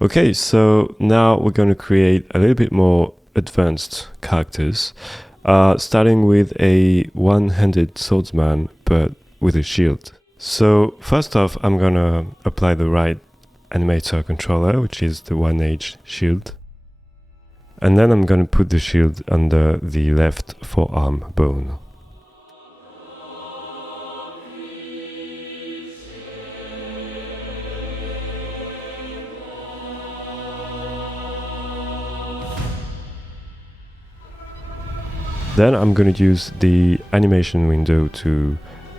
Okay, so now we're going to create a little bit more advanced characters, starting with a one-handed swordsman, but with a shield. So first off, I'm going to apply the right animator controller, which is the 1H shield. And then I'm going to put the shield under the left forearm bone. Then I'm going to use the animation window to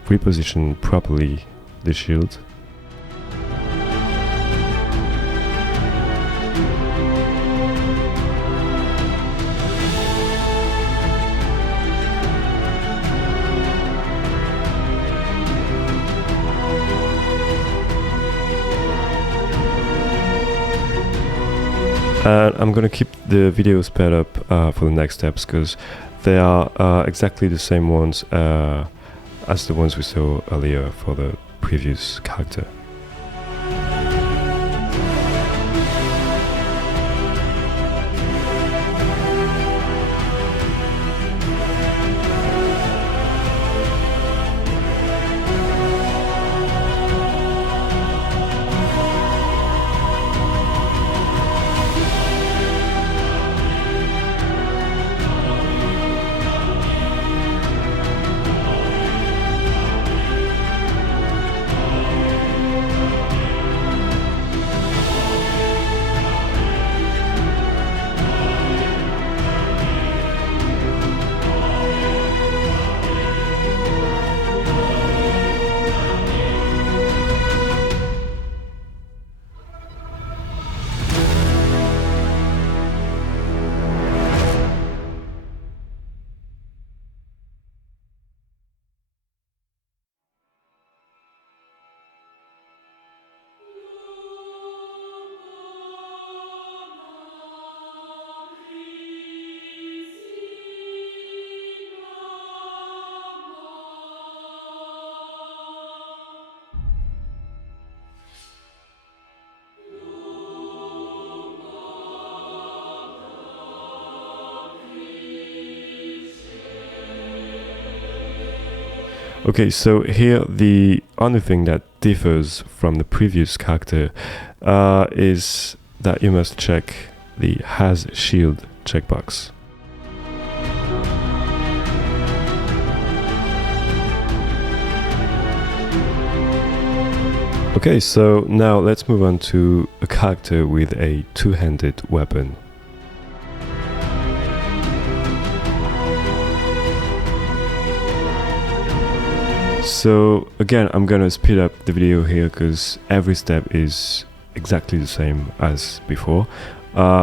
reposition properly the shield. And I'm going to keep the video sped up for the next steps because they are exactly the same ones as the ones we saw earlier for the previous character. Okay, so here the only thing that differs from the previous character is that you must check the Has Shield checkbox. Okay, so now let's move on to a character with a two-handed weapon. So again, I'm gonna speed up the video here because every step is exactly the same as before,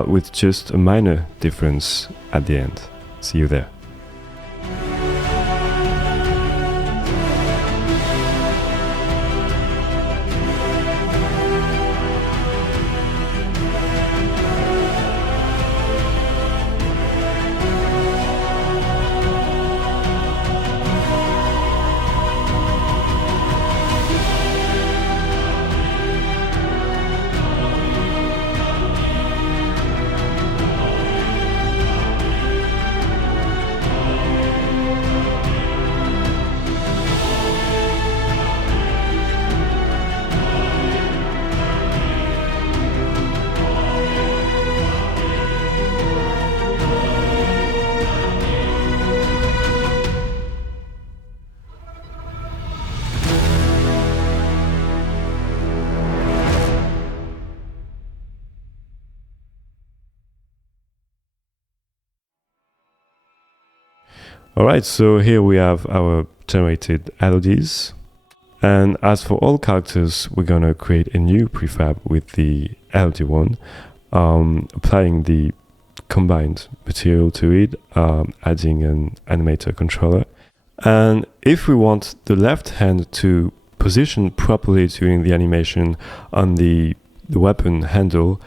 with just a minor difference at the end. See you there. Alright, so here we have our generated LODs. And as for all characters, we're gonna create a new prefab with the LD1, applying the combined material to it, adding an animator controller. And if we want the left hand to position properly during the animation on the weapon handle,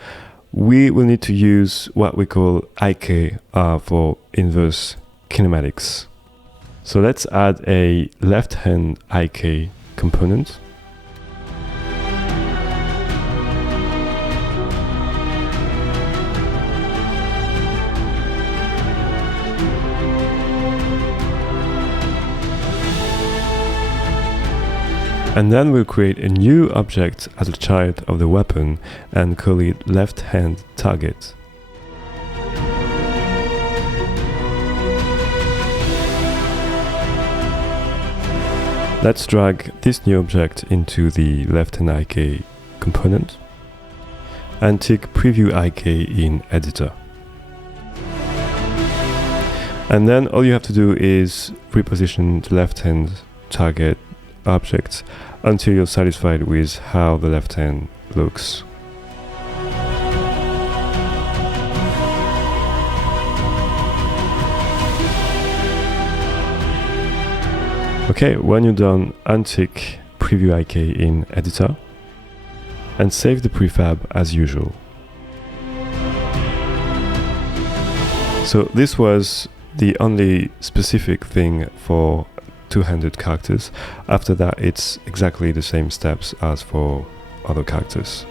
we will need to use what we call IK for inverse kinematics. So let's add a left hand IK component. And then we'll create a new object as a child of the weapon and call it left hand target. Let's drag this new object into the left hand IK component and tick preview IK in editor. And then all you have to do is reposition the left hand target object until you're satisfied with how the left hand looks. Okay, when you're done, untick preview IK in editor and save the prefab as usual. So this was the only specific thing for two-handed characters. After that, it's exactly the same steps as for other characters.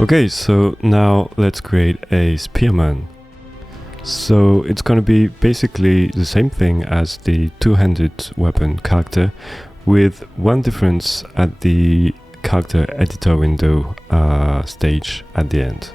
Okay, so now let's create a Spearman. So it's going to be basically the same thing as the two-handed weapon character, with one difference at the character editor window stage at the end.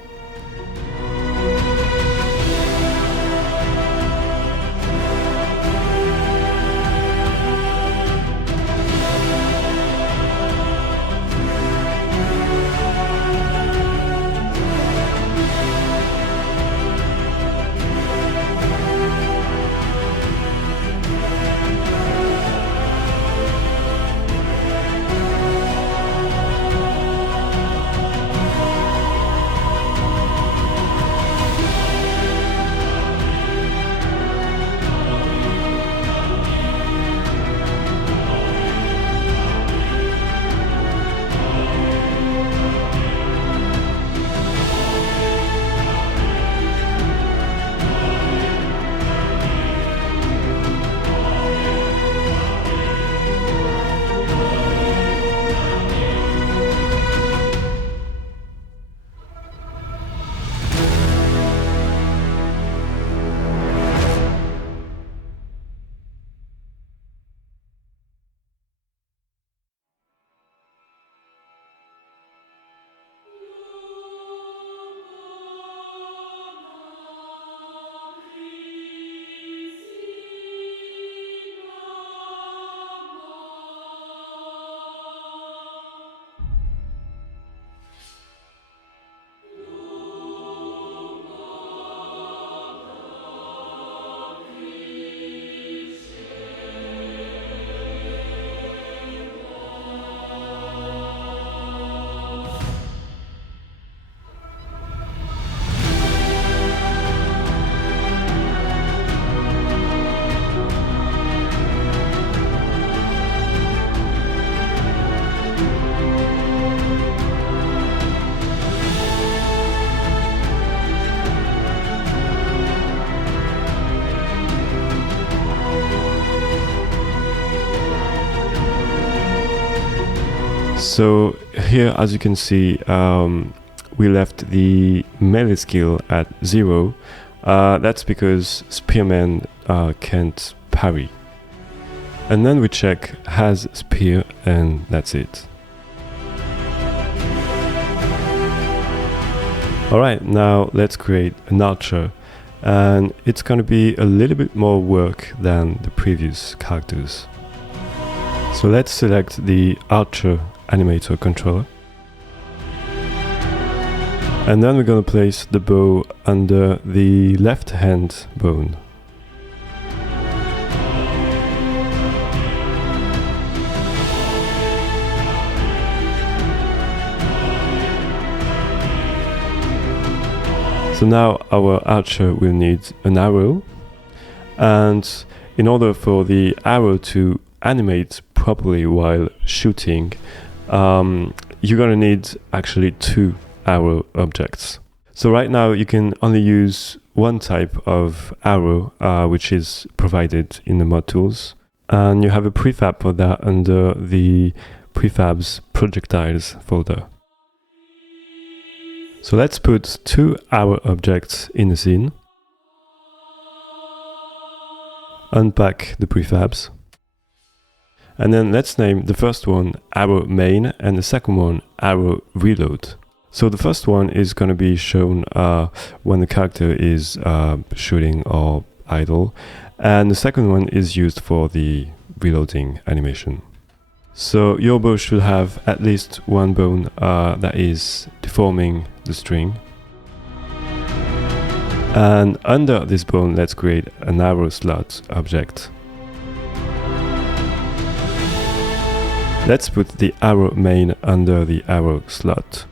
So here, as you can see, we left the melee skill at 0. That's because Spearman can't parry. And then we check has spear, and that's it. Alright, now let's create an archer, and it's going to be a little bit more work than the previous characters. So let's select the archer animator controller And then we're going to place the bow under the left hand bone. So now our archer will need an arrow, and in order for the arrow to animate properly while shooting, you're gonna need actually 2 arrow objects. So right now you can only use one type of arrow, which is provided in the mod tools, and you have a prefab for that under the prefabs projectiles folder. So let's put 2 arrow objects in the scene, unpack the prefabs, and then let's name the first one arrow main and the second one arrow reload. So the first one is going to be shown when the character is shooting or idle, and the second one is used for the reloading animation. So your bow should have at least one bone that is deforming the string. And under this bone, let's create an arrow slot object. Let's put the arrow main under the arrow slot.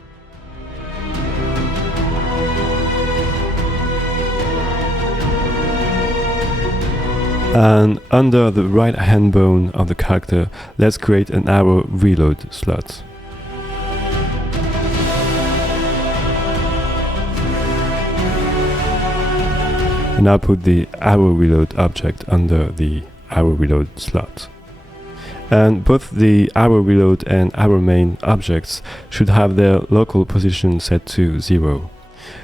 And under the right hand bone of the character, let's create an arrow reload slot. And now put the arrow reload object under the arrow reload slot. And both the arrow reload and arrow main objects should have their local position set to 0.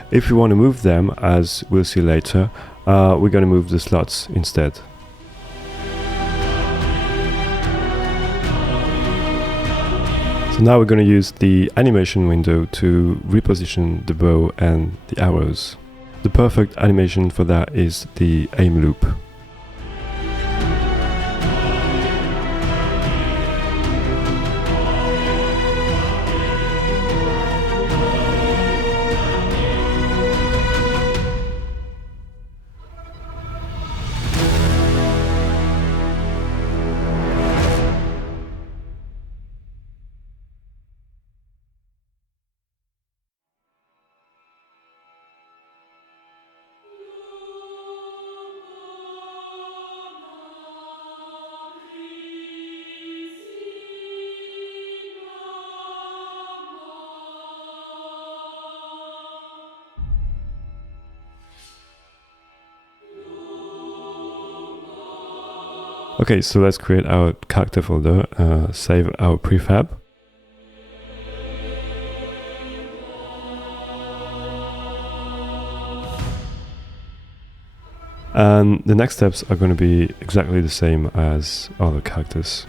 If we want to move them, as we'll see later, we're going to move the slots instead. So now we're going to use the animation window to reposition the bow and the arrows. The perfect animation for that is the aim loop. Okay, so let's create our character folder, save our prefab. And the next steps are going to be exactly the same as other characters.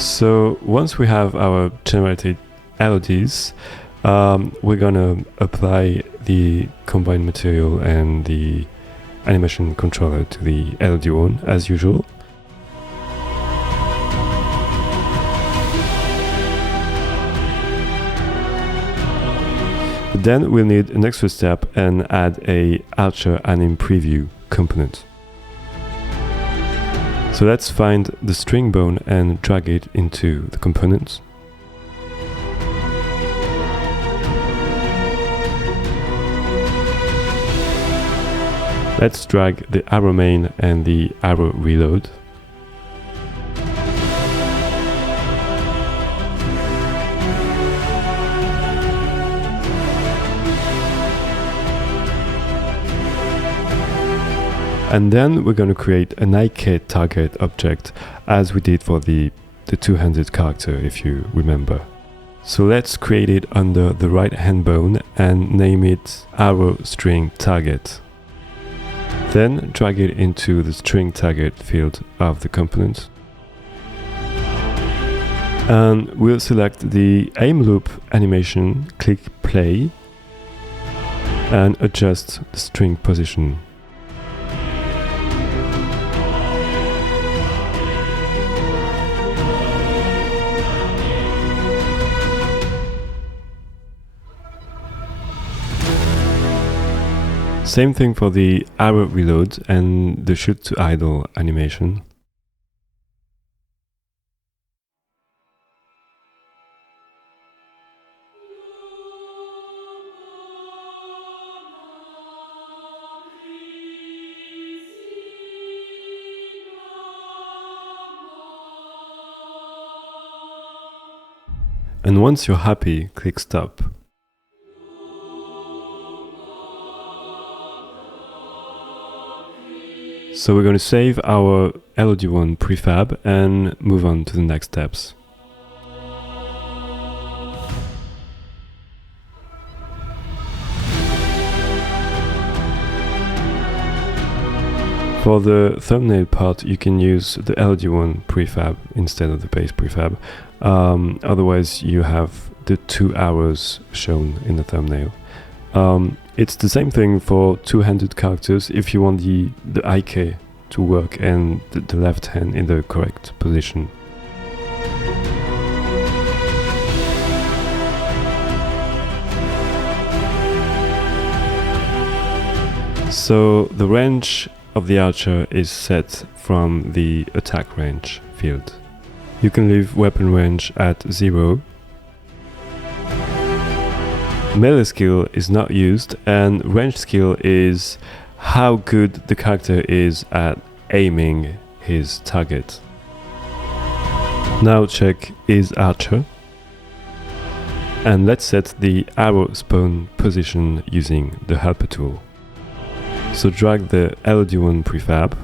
So once we have our generated LODs, we're gonna apply the combined material and the animation controller to the LOD1 as usual. But then we'll need an extra step and add a Archer Anim Preview component. So let's find the string bone and drag it into the component. Let's drag the arrow main and the arrow reload. And then we're going to create an IK target object as we did for the the two-handed character, if you remember. So let's create it under the right hand bone and name it arrow string target. Then drag it into the string target field of the component. And we'll select the aim loop animation, click play, and adjust the string position. Same thing for the arrow reload and the shoot to idle animation. And once you're happy, click stop. So we're going to save our LOD1 prefab and move on to the next steps. For the thumbnail part, you can use the LOD1 prefab instead of the base prefab. Otherwise, you have the 2 arrows shown in the thumbnail. It's the same thing for two-handed characters if you want the IK to work and the left hand in the correct position. So the range of the archer is set from the attack range field. You can leave weapon range at 0. Melee skill is not used, and range skill is how good the character is at aiming his target. Now check is archer, and let's set the arrow spawn position using the helper tool. So drag the LOD1 prefab,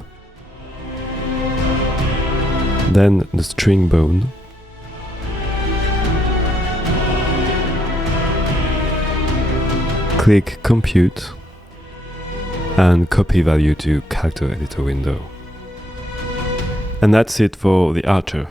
then the string bone, click compute and copy value to character editor window. And that's it for the archer.